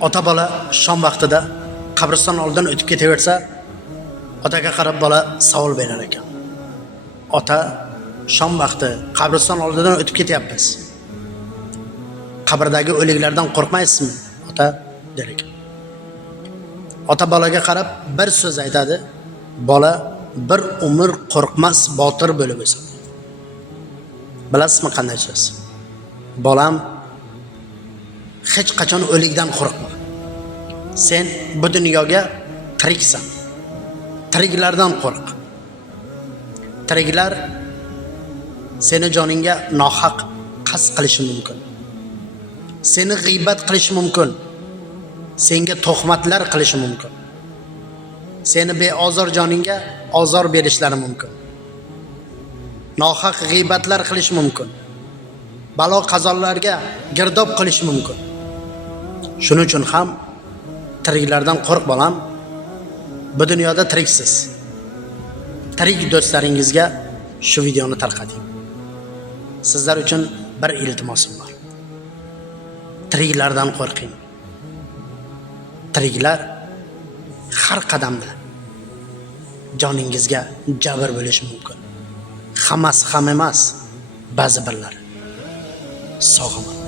Ota bola shom vaqtida qabriston oldidan o'tib ketaversa, otaga qarab bola savol berar ekan. Ota, shom vaqti qabriston oldidan o'tib ketyapmiz. Qabrdagi o'liklardan qo'rqmaysizmi? Ota der ekan. Ota bolaga qarab bir so'z aytadi. Bola bir umr qo'rqmas botir bo'lib o'sadi. Bilasizmi qanday so'z? Bolam, hech qachon o'likdan qo'rqma. Sen bu dunyoga tiriksan. Tiriklardan qo'rq. Tiriklar seni joningga nohaq qasd qilishi mumkin. Seni g'iybat qilishi mumkin. Senga tuhmatlar qilishi mumkin. Seni beozor joningga ozor berishlari mumkin. Nohaq g'iybatlar qilish mumkin. Balo qazolarga girdob qilish mumkin. Shuning uchun ham tiriklardan qo'rq bolam. Bu dunyoda tiriksiz. Tirik do'stlaringizga shu videoni tarqating. Sizlar uchun bir iltimosim bor. Tiriklardan qo'rqing. Tiriklar har qadamda joningizga jabr bo'lishi mumkin. Hammasi ham emas, ba'zi birlari. Sog'man.